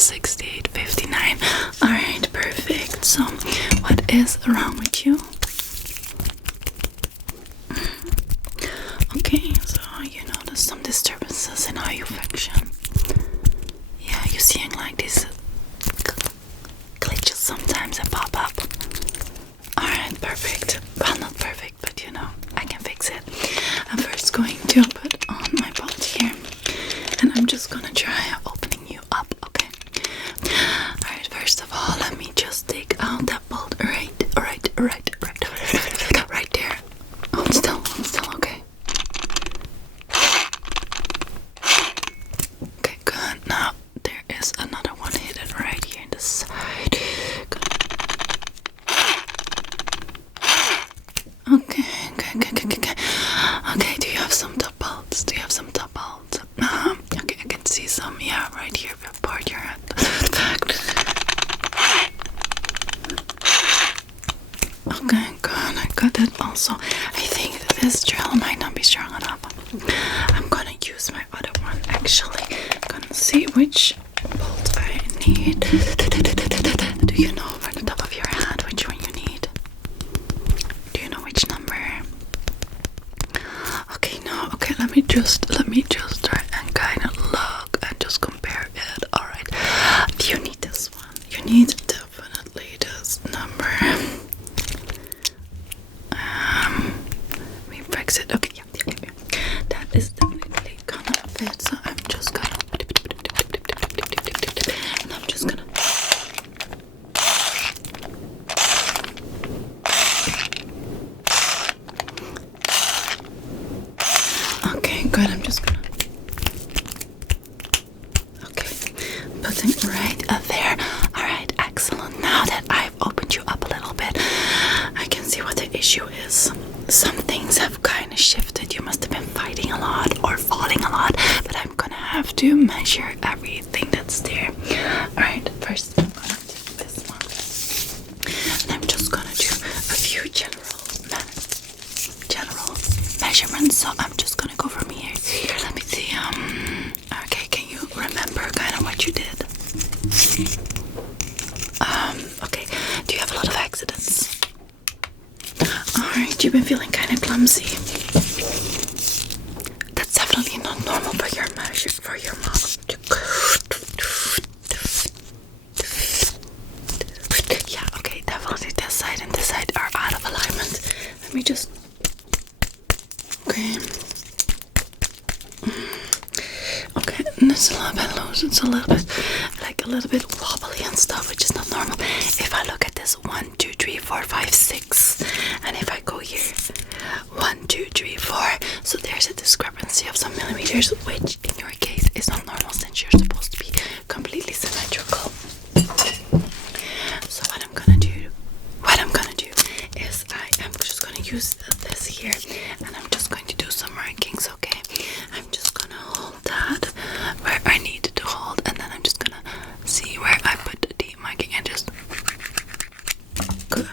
68.59. Alright, perfect. So, what is wrong with you? Okay, so you notice some disturbances in how you function. Yeah, you're seeing like these glitches sometimes that pop up. Alright, perfect. Well, not perfect, but I can fix it. I'm first going to put on my bolt here, and I'm just gonna try opening you up, okay? Alright, first of all, let me just take out that bolt right there. Hold still, okay? Okay, good. Now, there is another one hidden right here in the side. Good. Okay. Okay, do you have some top bolts? Okay, I can see some, right here, part your head. Okay, good, I got it also. I think that this drill might not be strong enough. I'm gonna use my other one, actually. Gonna see which bolt I need. Do you know from the top of your head which one you need? Do you know which number? Okay, no, okay, let me just try and kind of look and just compare it. Alright, you need this one. You need definitely this number. Let me fix it. Okay, yeah. That is definitely gonna fit, so I'm just gonna and I'm just gonna okay, good. I'm just gonna putting right up there. Alright, excellent. Now that I've opened you up a little bit, I can see what the issue is. Some things have kind of shifted. You must have been fighting a lot or falling a lot, but I'm gonna have to measure everything that's there. Alright, first I'm gonna do this one, and I'm just gonna do a few general measurements. So I'm just gonna go from here. Let me see. Okay, can you remember kind of what you did? Okay. Do you have a lot of accidents? Alright, you've been feeling kind of clumsy. That's definitely not normal for your mom. Yeah, okay, definitely this side and this side are out of alignment. Let me just okay, and it's a little bit loose. It's a little bit wobbly and stuff, which is not normal. If I look at this 1, 2, 3, 4, 5, 6, and if I go here 1, 2, 3, 4, so there's a discrepancy of some millimeters, which in your case is not normal since you're supposed to be completely symmetrical. So what I'm gonna do is I am just gonna use this here, and I'm just going to do some markings. Okay, I'm just gonna hold that where I need to hold, and then I'm just gonna see where I put the marking and just good.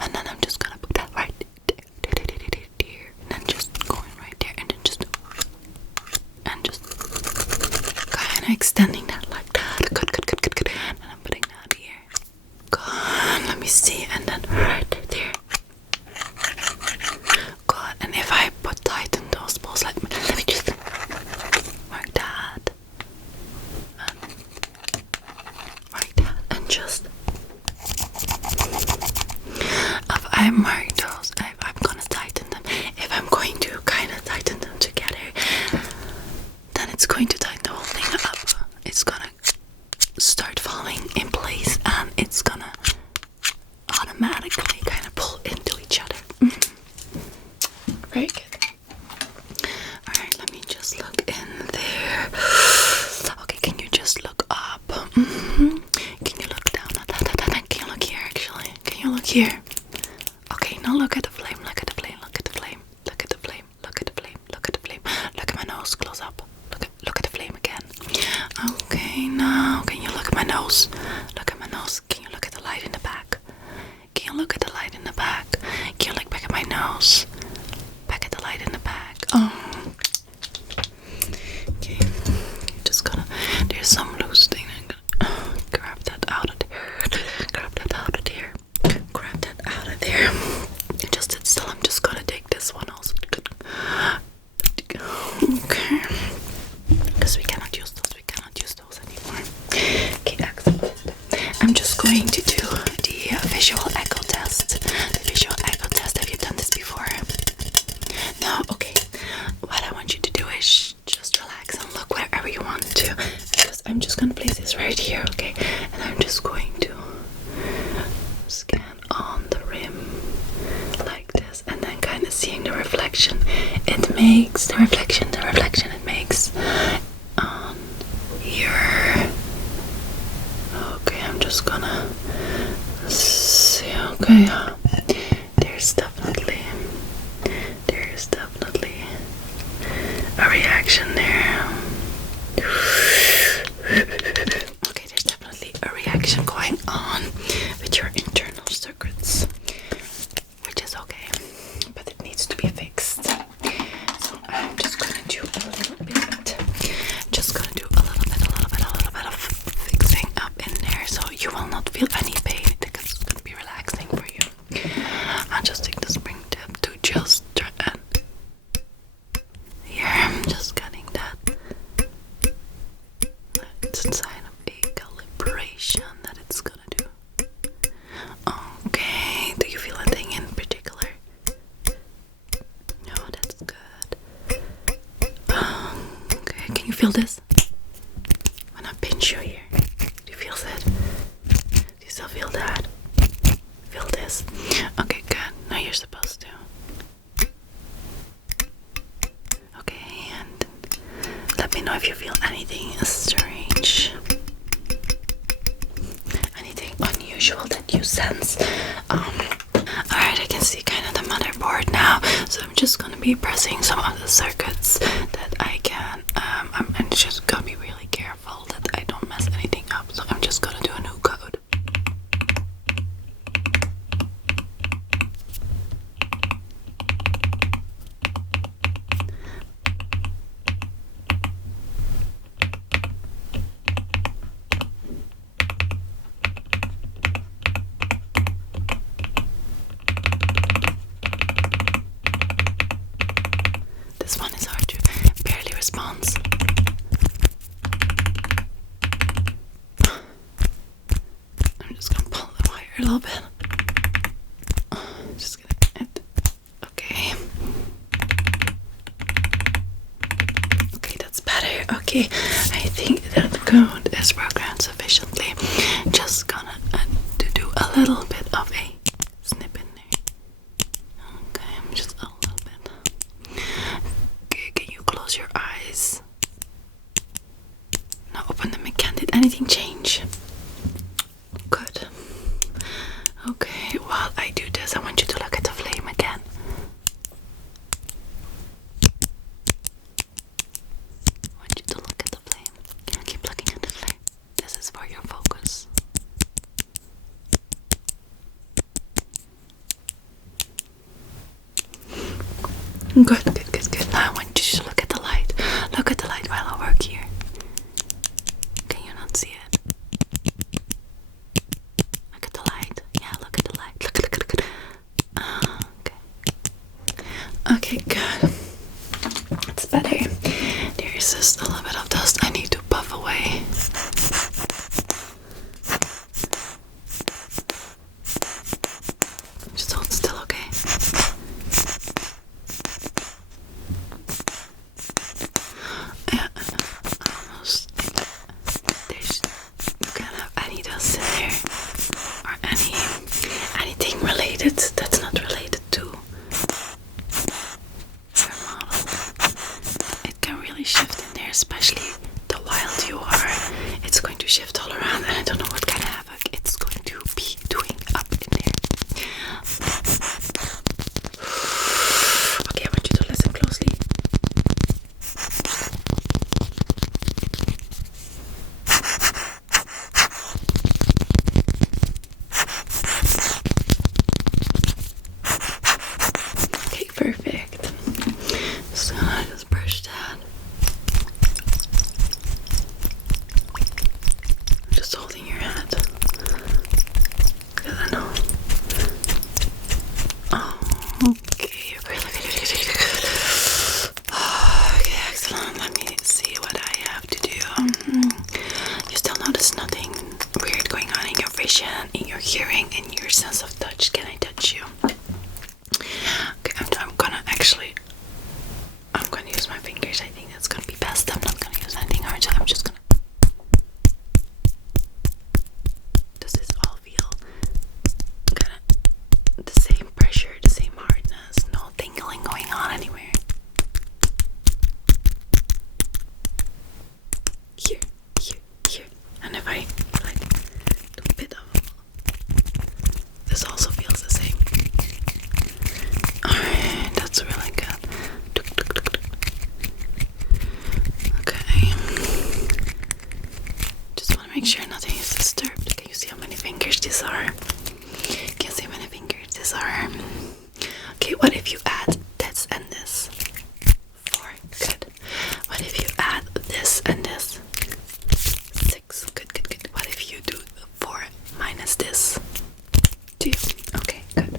And then I'm just gonna put that right there, and then just going right there, and then just kind of extending that like that. Good. And I'm putting that here. Good. Let me see, and then right there. Good. And if I put tight in those balls, let me just mark that. And mark that, and just if I mark those, I'm gonna tighten them. If I'm going to kind of tighten them together, then it's going to tighten the whole thing up. It's gonna start falling in place, and it's gonna automatically kind of pull into each other. Very good. Alright, let me just look in there. Okay, can you just look up? Can you look down at that? Can you look here, actually? Can you look here? Okay, now look at the flame, look at the flame. Look at my nose, close up. Look at the flame again. Okay, now can you look at my nose? Look at my nose. Can you look at the light in the back? Can you look at the light in the back? Can you look back at my nose? Back at the light in the back. Oh. Okay. Just Okay. Because we cannot use those anymore. Okay, excellent. I'm just going to do the visual echo test. The visual echo test. Have you done this before? No? Okay. What I want you to do is just relax and look wherever you want to. Because I'm just gonna place this right here, okay? And I'm just going to scan on the rim like this, and then kind of seeing the reflection it makes, the reflection it makes on your. Okay, I'm just gonna see. Okay, there's definitely a reaction there. Okay, there's definitely a reaction going on with your internal circuits, which is okay, but it needs to be fixed. So I'm just gonna do a little bit of fixing up in there, so you will not feel any pain because it's gonna be relaxing for you. I'll just take the spring tip to just try and here I'm just cutting that. It's a sign of a calibration that it's gonna do. Okay, do you feel anything in particular? No, that's good. Okay, can you feel this? When I pinch you here, do you feel that? Do you still feel that? Feel this? Okay, good. Now you're supposed to. Okay, and let me know if you feel anything strange. Anything unusual that you sense. Alright, I can see kind of the motherboard now, so I'm just gonna be pressing some of the circuits that I can. I'm just gonna be really careful that I don't mess anything up, so I'm just gonna do a new code. This one is hard to barely responds. I'm just gonna pull the wire a little bit. Just gonna okay. Okay, that's better. Okay, I think that the code is programmed sufficiently. Just gonna do a little bit of a snip in there. Okay, I'm just a little bit. Okay, can you close your eyes? Now open them again. Did anything change? Good. Okay, while I do this, I want you to look at the flame again. I want you to look at the flame. Can you keep looking at the flame? This is for your focus. Good. Now I want you to look at the light. Look at the light while I work here. Can you not see it? Look at the light. Yeah, look at the light. Look. Okay. Okay, good. It's better. There's just a little bit of dust I need to puff away. Just hold still, okay? Yeah, almost. You can't have any dust in there, or anything related that's not related to your model. It can really shift in there, especially the wild you are. It's going to shift all around, and I don't know what kind of havoc it's going to be doing up in there. Okay, I want you to listen closely. Okay, perfect. So I just brush that. hearing and your sense of touch. Can I touch you? Okay, I'm gonna use my fingers. I think that's gonna be best. I'm not gonna use anything hard, so I'm just gonna. Does this all feel kinda the same pressure, the same hardness? No tingling going on anywhere? Here. And if I like do a bit of, this also feels the same. Alright, that's really good. Okay. Just want to make sure nothing is disturbed. Can you see how many fingers these are? Can you see how many fingers these are? Okay, what if you add this and this? 4. Good. What if you add this and this? 6. Good. What if you do 4 minus this? 2. Okay, good.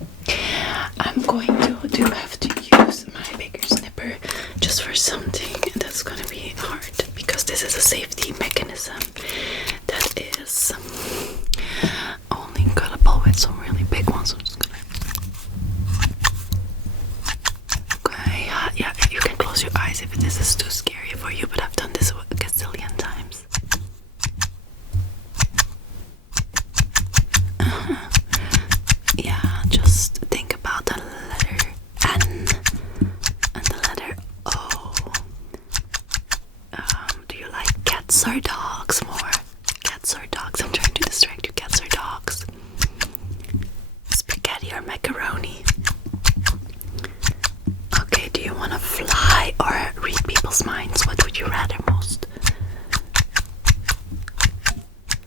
I'm going to have to use my bigger snipper just for something that's gonna be hard, because this is a safety mechanism that is only cuttable with some really big ones. So I'm just gonna. Okay, yeah, you can close your eyes if this is too scary for you, but I've done this a gazillion times. Yeah, just think about the letter N and the letter O. Do you like cats or dogs more? Cats or dogs? I'm trying to distract you. Cats or dogs? Spaghetti or macaroni? Okay, do you want to fly or read people's minds? What would you rather most?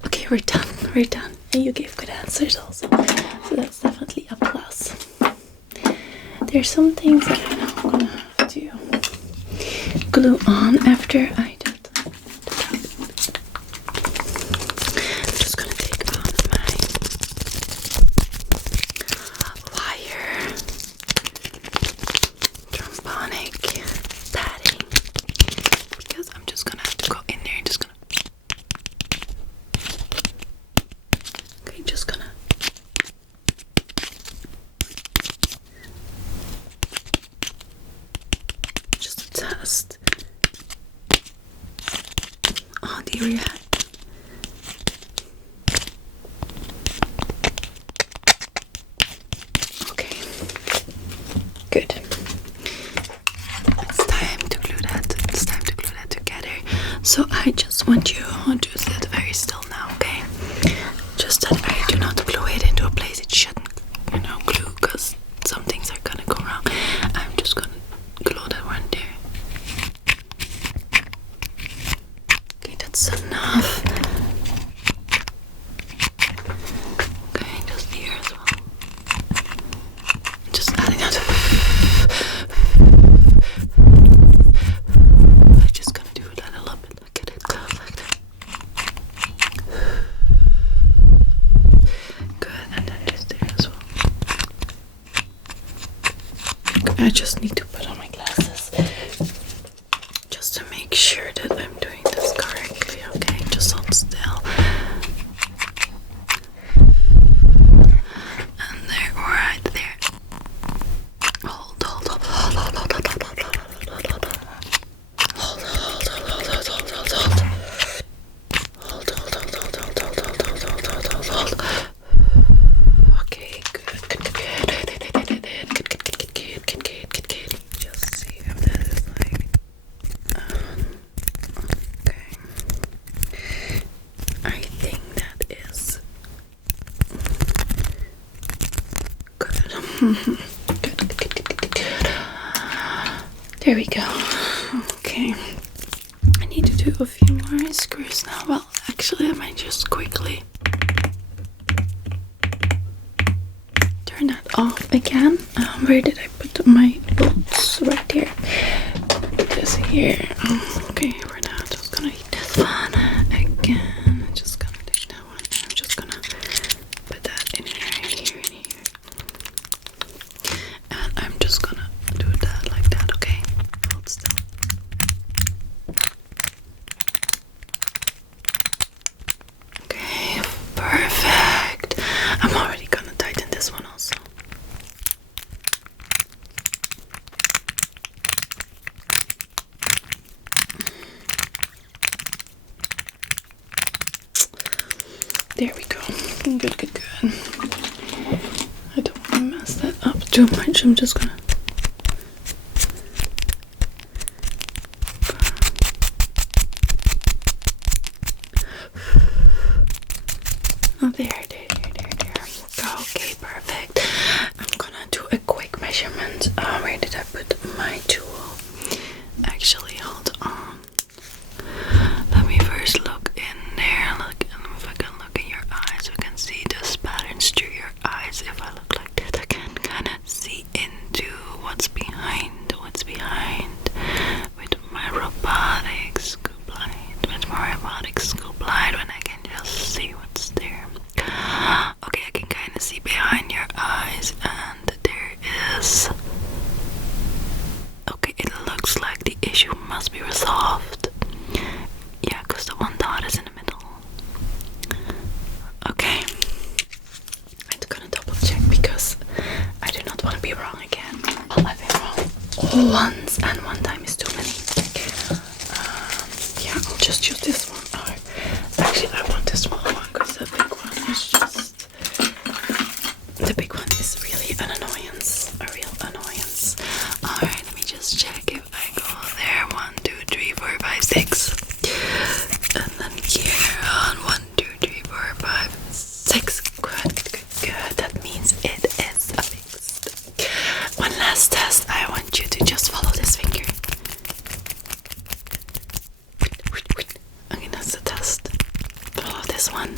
Okay, we're done. And you gave good answers also. So that's definitely a plus. There's some things that I know I'm gonna have to glue on after I did. I'm just gonna take off my wire trombonic padding, because I'm just gonna have to go in there and just gonna. Okay, just gonna. Just a test. Oh, do you react? Okay. Good. It's time to glue that. It's time to glue that together. So I just want you to sit very still now, okay? Just that I do not glue it into a place it shouldn't, glue, because some things are gonna go wrong. I'm just gonna glue that one there. Okay, that's enough. Okay, just here as well. Just adding that. I'm just gonna do that a little bit. Get it close like that. Good, and then just there as well. Okay, I just need to put on my glasses just to make sure that I'm doing this correctly. Okay, just hold still. And there, right there. Hold. Okay, good. Just see if that is like. Okay. I think that is good. Good. There we go. Okay. I need to do a few more screws now. Well, actually, I might just quickly turn that off again. Where did I put my bolts? Right here. This here. Okay, we're now just gonna eat this one again. I'm just gonna take that one. I'm just gonna put that in here, in here, in here. And I'm just gonna do that like that, okay? Hold still. Okay, perfect. I'm There we go. Good, good, good. I don't want to mess that up too much. I'm just gonna. Oh, there. Okay, perfect. I'm gonna do a quick measurement. Where did I put my tool? Actually, hold on. Let me first look in there. Look, if I can look in your eyes, we can see those patterns through your eyes. If I look like that, I can kind of see into what's behind. With my robotic scoop light. When I can just see what's there. Okay, I can kind of see behind your eyes, and there is. Okay, it looks like the issue must be resolved. Yeah, because the one dot is in the middle. Okay. I'm gonna double check because I do not want to be wrong again. I've been wrong once, and one time is too many. Yeah, I'll just use this one. Actually, I want this small one because the big one is just. The big one is really an annoyance. A real annoyance. Alright, let me just check if I go there. 1, 2, 3, 4, 5, 6. And then here on 1, 2, 3, 4, 5, 6. Good. That means it is fixed. One last test. I want you to just follow this finger. Okay, that's the test. Follow this one.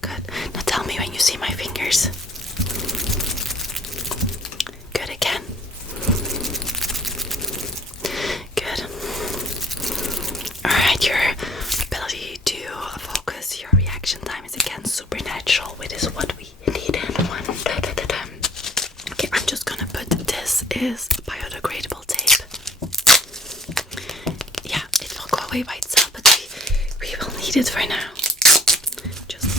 Good. Now tell me when you see my fingers. Good again. Good. Alright, your ability to focus, your reaction time is again supernatural, which is what we need in one. Okay, I'm just gonna put this is biodegradable tape. Yeah, it will go away by itself, but we will need it for now.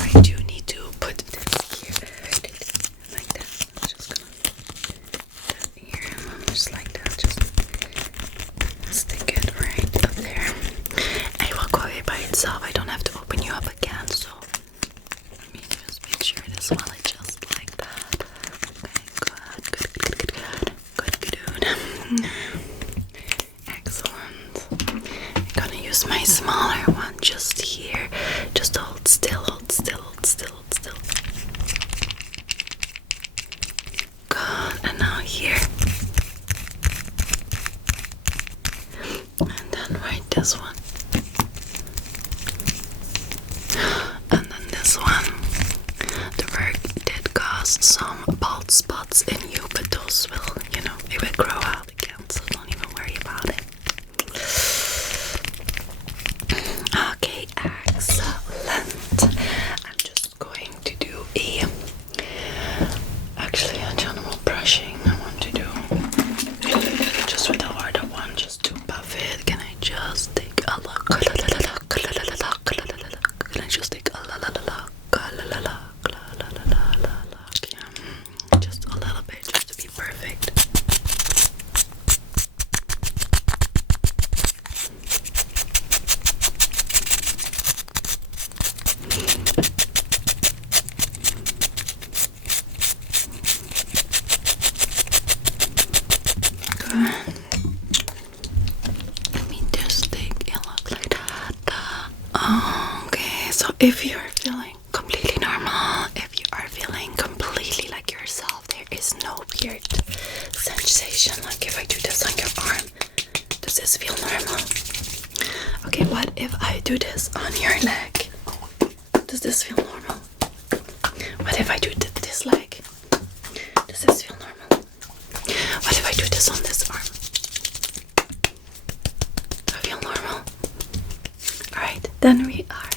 I do need to put this here like that. I'm just gonna put that here, just like that. Just stick it right up there. And it will go away by itself. I don't have to open you up again. So let me just make sure this while it just like that. Okay, good. Excellent. I'm gonna use my smaller one just here. Just hold still. Good, and now here. And then right this one. And then this one. The work did cause some bald spots in you, but those will, it will grow out again, so don't even worry about it. Okay, excellent. I'm just going to do a general brushing. I want to do just with the harder one, just to buff it. Can I just take a look? Can I just take a look? Yeah, just a little bit, just to be perfect. Let me just take a look like that. Okay, so if you're feeling completely normal, if you are feeling completely like yourself, there is no weird sensation. Like if I do this on your arm, does this feel normal? Okay, what if I do this on your leg? Does this feel normal? What if I do this leg? Does this feel normal? What if I do this on this arm? Do I feel normal? Alright, then we are